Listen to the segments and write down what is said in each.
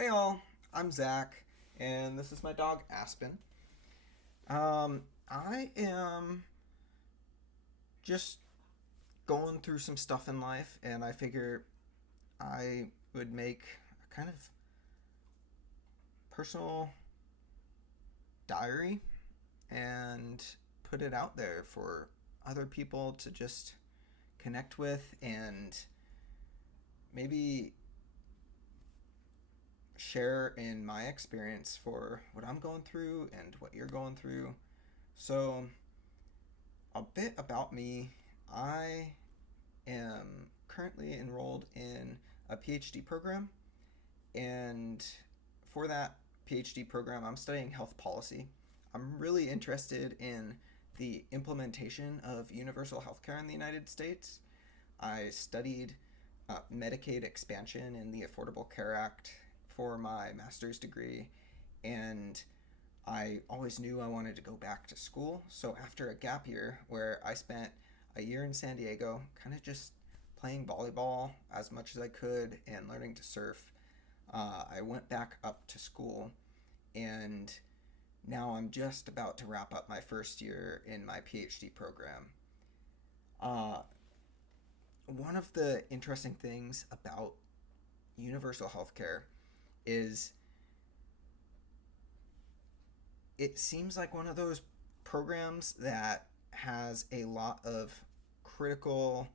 Hey all, I'm Zach, and this is my dog Aspen. I am just going through some stuff in life, and I figure I would make a kind of personal diary and put it out there for other people to just connect with and maybe share in my experience for what I'm going through and what you're going through. So, a bit about me. I am currently enrolled in a PhD program, and for that PhD program, I'm studying health policy. I'm really interested in the implementation of universal healthcare in the United States. I studied Medicaid expansion in the Affordable Care Act for my master's degree, and I always knew I wanted to go back to school. So after a gap year where I spent a year in San Diego, kind of just playing volleyball as much as I could and learning to surf, I went back up to school, and now I'm just about to wrap up my first year in my PhD program. Uh, One of the interesting things about universal healthcare is it seems like one of those programs that has a lot of critical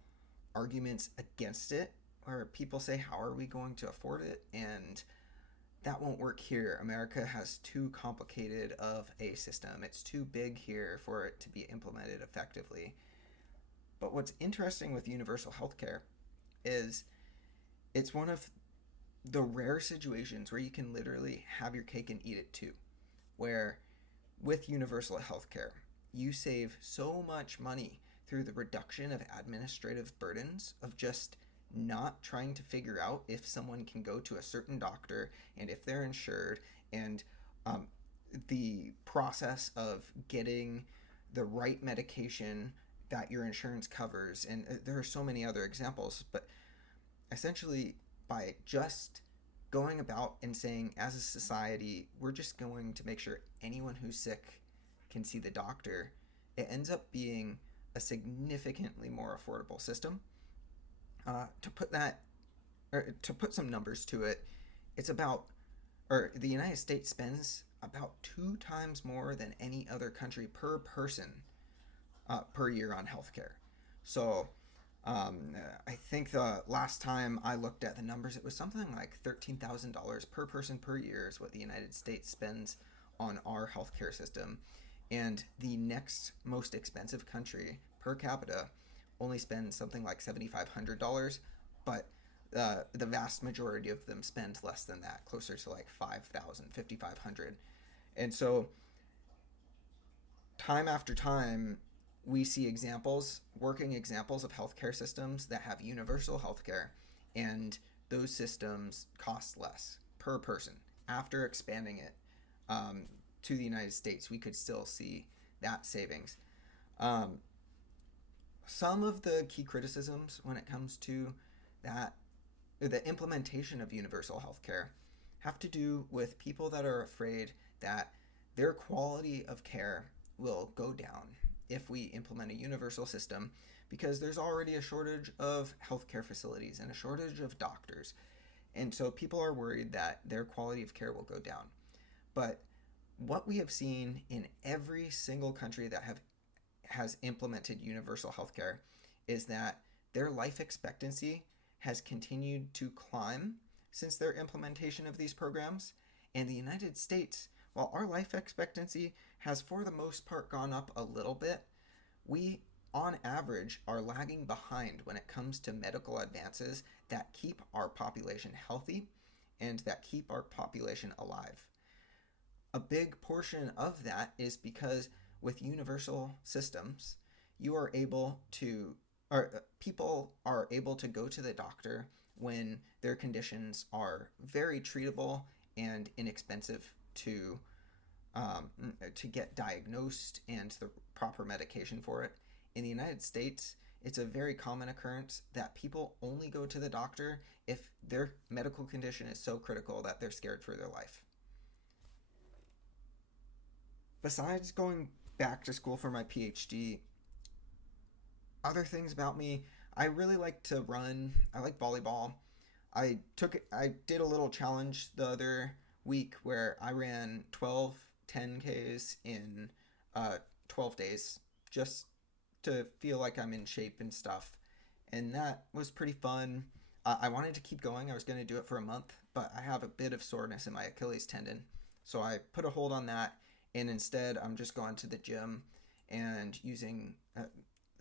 arguments against it, where people say, how are we going to afford it? And that won't work here. America has too complicated of a system. It's too big here for it to be implemented effectively. But what's interesting with universal healthcare is it's one of the rare situations where you can literally have your cake and eat it too. Where with universal healthcare, you save so much money through the reduction of administrative burdens of just not trying to figure out if someone can go to a certain doctor and if they're insured, and um, the process of getting the right medication that your insurance covers. And there are so many other examples, but essentially, by just going about and saying, as a society, we're just going to make sure anyone who's sick can see the doctor, it ends up being a significantly more affordable system. To put that, or to put some numbers to it, it's about, or the United States spends about 2 times more than any other country per person per year on healthcare. So I think the last time I looked at the numbers, it was something like $13,000 per person per year is what the United States spends on our healthcare system. And the next most expensive country per capita only spends something like $7,500, but the vast majority of them spend less than that, closer to like 5,000, 5,500. And so time after time, we see examples, working examples of healthcare systems that have universal healthcare, and those systems cost less per person. After expanding it to the United States, we could still see that savings. Um, some of the key criticisms when it comes to that, the implementation of universal healthcare, have to do with people that are afraid that their quality of care will go down if we implement a universal system, because there's already a shortage of healthcare facilities and a shortage of doctors. And so people are worried that their quality of care will go down. But what we have seen in every single country that has implemented universal healthcare is that their life expectancy has continued to climb since their implementation of these programs. And the United States, while our life expectancy has for the most part gone up a little bit, we on average are lagging behind when it comes to medical advances that keep our population healthy and that keep our population alive. A big portion of that is because with universal systems, you are able to, or people are able to go to the doctor when their conditions are very treatable and inexpensive um, to get diagnosed and the proper medication for it. In the United States, It's a very common occurrence that people only go to the doctor if their medical condition is so critical that they're scared for their life. Besides going back to school for my PhD, other things about me, I really like to run. I like volleyball. I did a little challenge the other week where I ran 12 10Ks in 12 days just to feel like I'm in shape and stuff. And that was pretty fun. I wanted to keep going. I was going to do it for a month, but I have a bit of soreness in my Achilles tendon. So I put a hold on that, and instead I'm just going to the gym and using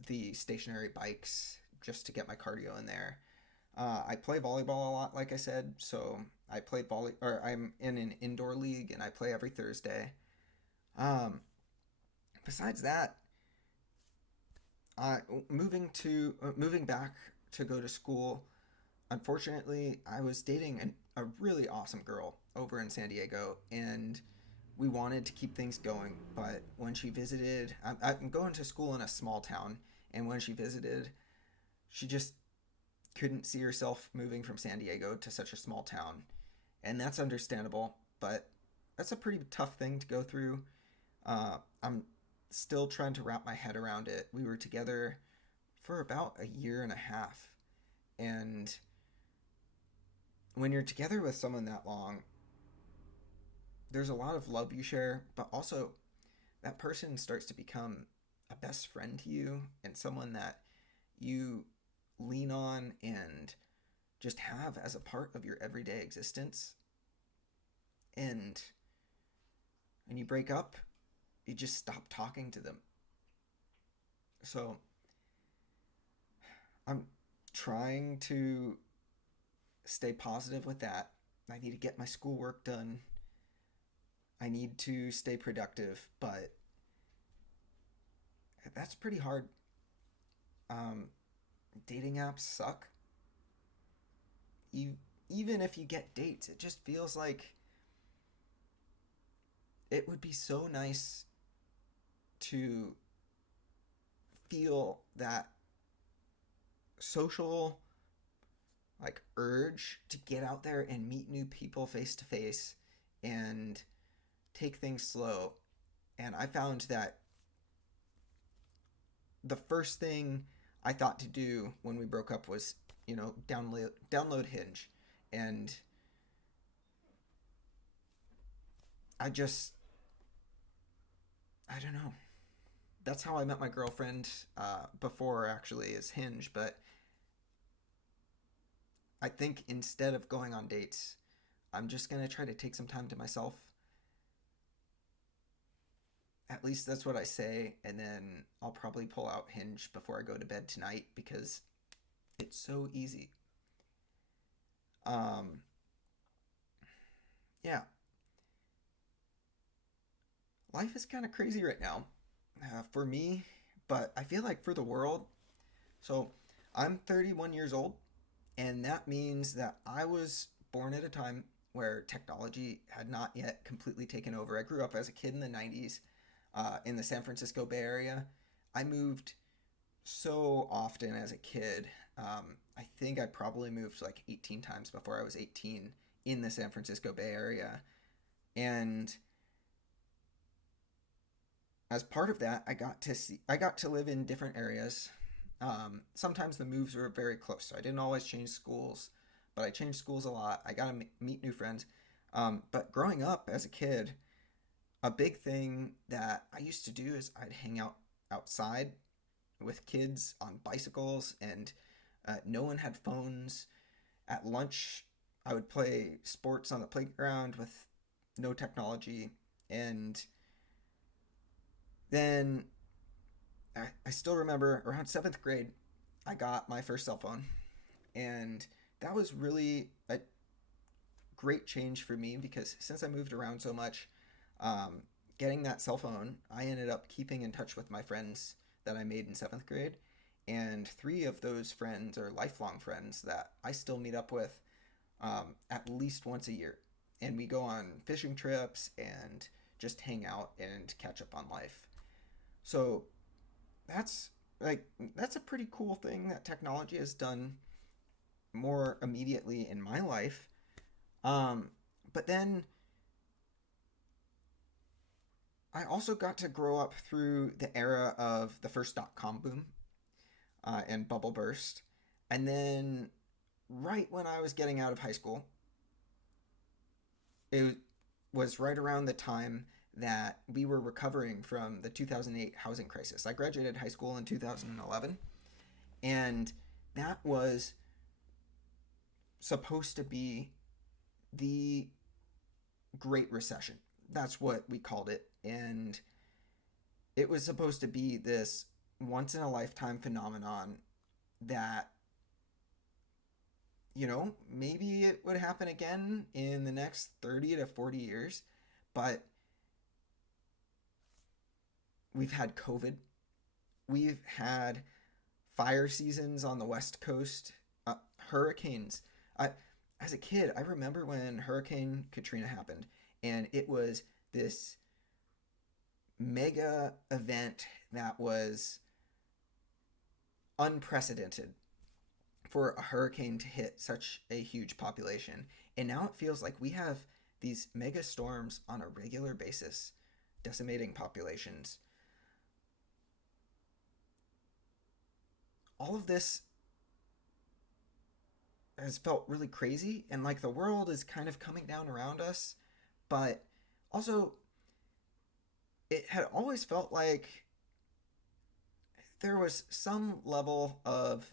the stationary bikes just to get my cardio in there. I play volleyball a lot, like I said. So I play or I'm in an indoor league, and I play every Thursday. Um, Besides that, moving back to go to school. Unfortunately, I was dating a really awesome girl over in San Diego, and we wanted to keep things going. But when she visited, I'm going to school in a small town, and when she visited, she just couldn't see herself moving from San Diego to such a small town. And that's understandable, but that's a pretty tough thing to go through. I'm still trying to wrap my head around it. We were together for about a year and a half. And when you're together with someone that long, there's a lot of love you share, but also that person starts to become a best friend to you and someone that you lean on and just have as a part of your everyday existence. And when you break up, you just stop talking to them. So I'm trying to stay positive with that. I need to get my schoolwork done. I need to stay productive, but that's pretty hard. Um, Dating apps suck. Even if you get dates, it just feels like it would be so nice to feel that social like urge to get out there and meet new people face to face and take things slow. And I found that the first thing I thought to do when we broke up was, download Hinge. And I just I don't know. That's how I met my girlfriend before actually is Hinge, but I think instead of going on dates, I'm just going to try to take some time to myself. At least that's what I say, and then I'll probably pull out Hinge before I go to bed tonight because it's so easy. Um, yeah, life is kind of crazy right now for me, but I feel like for the world. So I'm 31 years old, and that means that I was born at a time where technology had not yet completely taken over. I grew up as a kid in the 90s in the San Francisco Bay Area. I moved so often as a kid. I think I probably moved like 18 times before I was 18 in the San Francisco Bay Area. And as part of that, I got to live in different areas. Sometimes the moves were very close, so I didn't always change schools, but I changed schools a lot. I got to meet new friends. But growing up as a kid, a big thing that I used to do is I'd hang out outside with kids on bicycles, and no one had phones. At lunch, I would play sports on the playground with no technology. And then I still remember around seventh grade, I got my first cell phone. And that was really a great change for me because since I moved around so much, um, getting that cell phone, I ended up keeping in touch with my friends that I made in seventh grade. And three of those friends are lifelong friends that I still meet up with at least once a year. And we go on fishing trips and just hang out and catch up on life. So that's like that's a pretty cool thing that technology has done more immediately in my life. Um, but then I also got to grow up through the era of the first .com boom and bubble burst, and then right when I was getting out of high school, it was right around the time that we were recovering from the 2008 housing crisis. I graduated high school in 2011, and that was supposed to be the Great Recession. That's what we called it. And it was supposed to be this once in a lifetime phenomenon that, maybe it would happen again in the next 30 to 40 years. But we've had COVID, we've had fire seasons on the West Coast, hurricanes. I, as a kid, I remember when Hurricane Katrina happened, and it was this mega event that was unprecedented for a hurricane to hit such a huge population. And now it feels like we have these mega storms on a regular basis, decimating populations. All of this has felt really crazy, and like the world is kind of coming down around us, but also it had always felt like there was some level of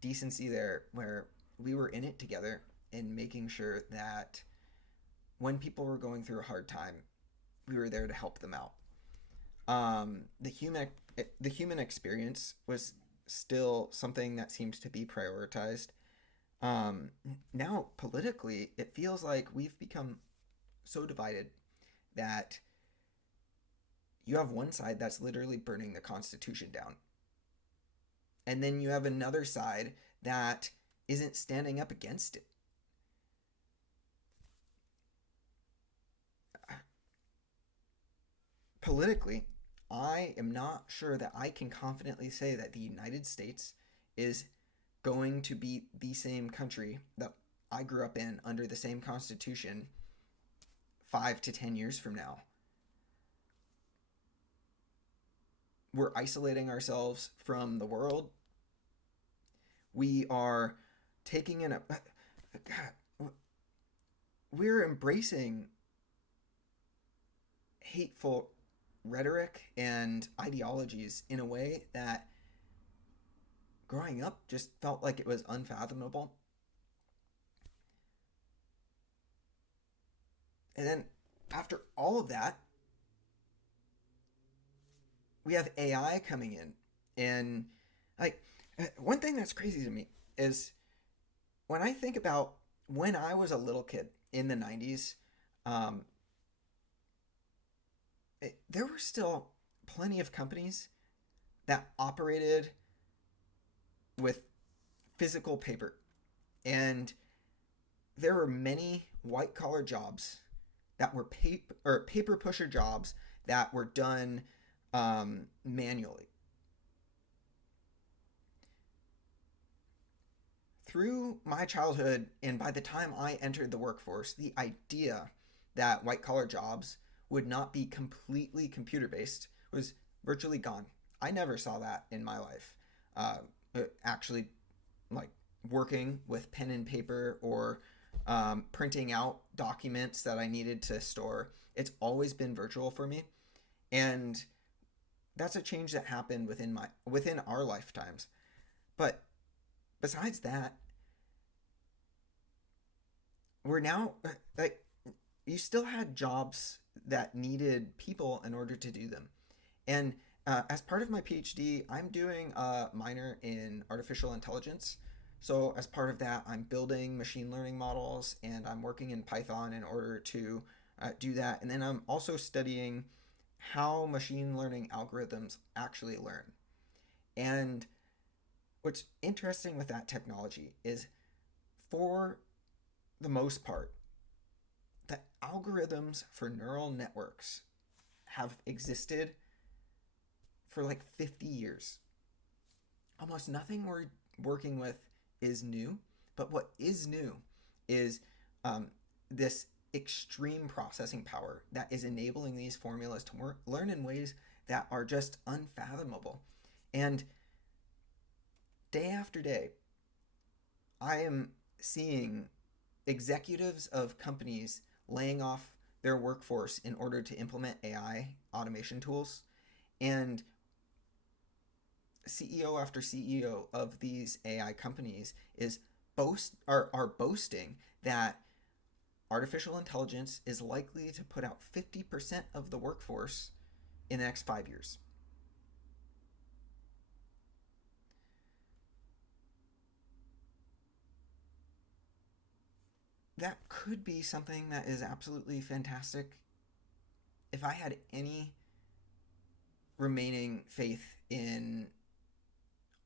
decency there where we were in it together and making sure that when people were going through a hard time, we were there to help them out. The human experience was still something that seems to be prioritized. Um, Now politically, it feels like we've become so divided that you have one side that's literally burning the Constitution down, and then you have another side that isn't standing up against it. Politically, I am not sure that I can confidently say that the United States is going to be the same country that I grew up in under the same Constitution 5 to 10 years from now. We're isolating ourselves from the world. We are taking in a. God, we're embracing hateful rhetoric and ideologies in a way that growing up just felt like it was unfathomable. And then after all of that, we have AI coming in. And like one thing that's crazy to me is when I think about when I was a little kid in the 90s, um, there were still plenty of companies that operated with physical paper. And there were many white collar jobs that were paper pusher jobs that were done manually. Through my childhood, and by the time I entered the workforce, the idea that white collar jobs would not be completely computer based was virtually gone. I never saw that in my life. Uh, Actually, like working with pen and paper or printing out documents that I needed to store, it's always been virtual for me. And that's a change that happened within our lifetimes. But besides that, we're now like you still had jobs that needed people in order to do them. And as part of my PhD, I'm doing a minor in artificial intelligence. So, as part of that, I'm building machine learning models and I'm working in Python in order to do that. And then I'm also studying how machine learning algorithms actually learn. And what's interesting with that technology is, for the most part, the algorithms for neural networks have existed for like 50 years. almost nothing we're working with is new. But what is new is this extreme processing power that is enabling these formulas to learn in ways that are just unfathomable. And day after day, I am seeing executives of companies laying off their workforce in order to implement AI automation tools. And CEO after CEO of these AI companies are boasting that artificial intelligence is likely to put out 50% of the workforce in the next 5 years. That could be something that is absolutely fantastic if I had any remaining faith in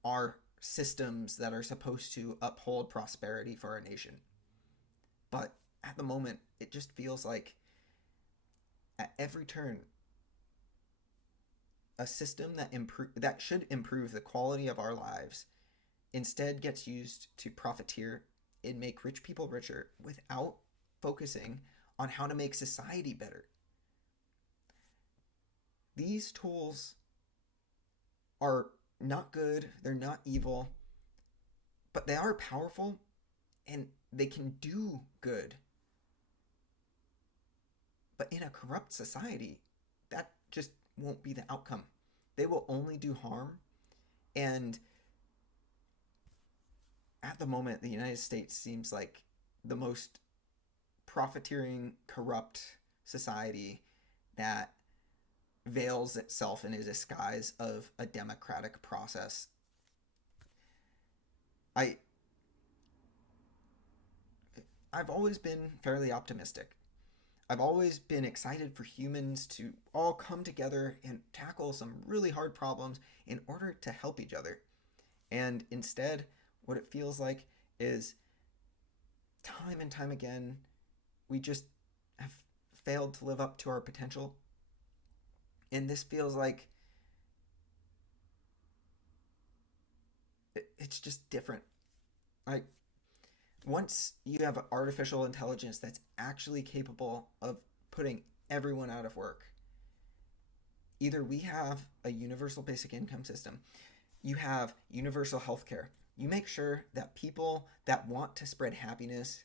our systems that are supposed to uphold prosperity for our nation. But at the moment, it just feels like at every turn, a system that should improve the quality of our lives instead gets used to profiteer and make rich people richer without focusing on how to make society better. These tools are not good, they're not evil, but they are powerful and they can do good. But in a corrupt society, that just won't be the outcome. They will only do harm. And at the moment, the United States seems like the most profiteering, corrupt society that veils itself in a disguise of a democratic process. I I've always been fairly optimistic. I've always been excited for humans to all come together and tackle some really hard problems in order to help each other. And instead, what it feels like is time and time again, we just have failed to live up to our potential. And this feels like it's just different. Like, once you have artificial intelligence that's actually capable of putting everyone out of work, either we have a universal basic income system, you have universal health care, you make sure that people that want to spread happiness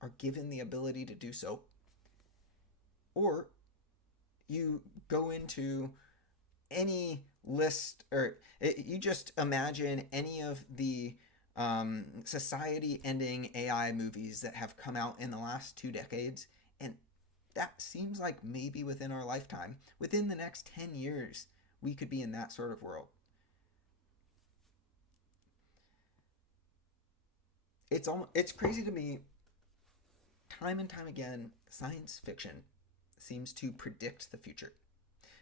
are given the ability to do so, or you go into any list, or you just imagine any of the society ending AI movies that have come out in the last 2 decades, and that seems like maybe within our lifetime, within the next 10 years, we could be in that sort of world. It's crazy to me. Time and time again, science fiction seems to predict the future.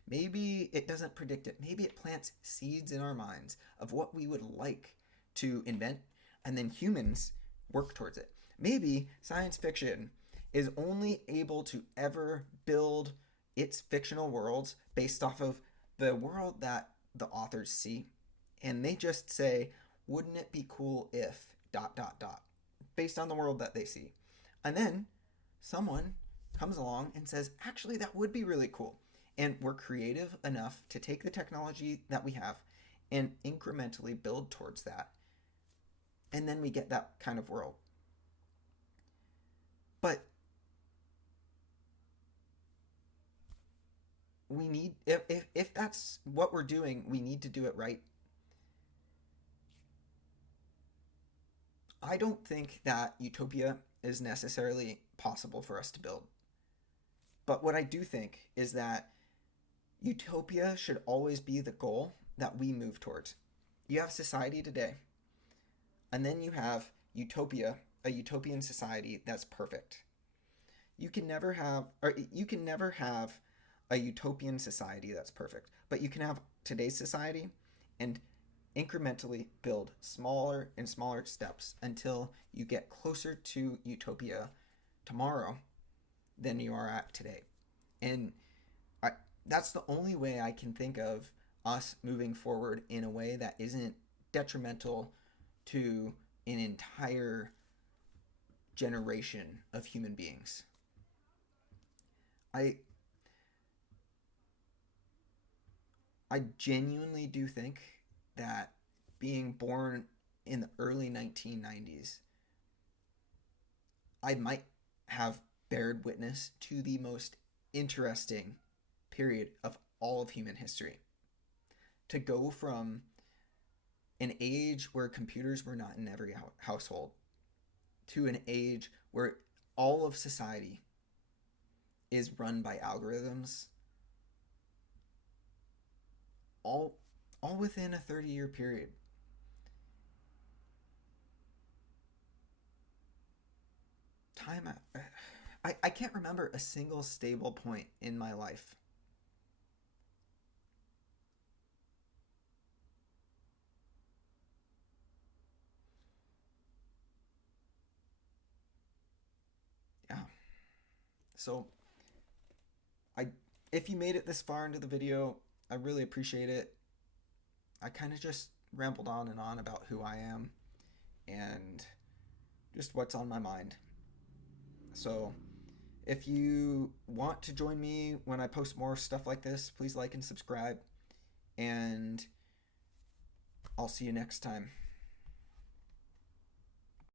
Maybe it doesn't predict it. Maybe it plants seeds in our minds of what we would like to invent, and then humans work towards it. Maybe science fiction is only able to ever build its fictional worlds based off of the world that the authors see. And they just say, wouldn't it be cool if dot dot dot, based on the world that they see. And then someone comes along and says, actually, that would be really cool. And we're creative enough to take the technology that we have and incrementally build towards that. And then we get that kind of world. But we need, if that's what we're doing, we need to do it right. I don't think that utopia is necessarily possible for us to build. But what I do think is that utopia should always be the goal that we move towards. You have society today, and then you have utopia, a utopian society that's perfect. You can never have a utopian society that's perfect, but you can have today's society and incrementally build smaller and smaller steps until you get closer to utopia tomorrow than you are at today. And I, that's the only way I can think of us moving forward in a way that isn't detrimental to an entire generation of human beings. I I genuinely do think that being born in the early 1990s, I might have bared witness to the most interesting period of all of human history. To go from an age where computers were not in every household to an age where all of society is run by algorithms, all all within a 30-year period. Time I can't remember a single stable point in my life. Yeah. So I if you made it this far into the video, I really appreciate it. I kind of just rambled on and on about who I am and just what's on my mind. So, if you want to join me when I post more stuff like this, please like and subscribe, and I'll see you next time.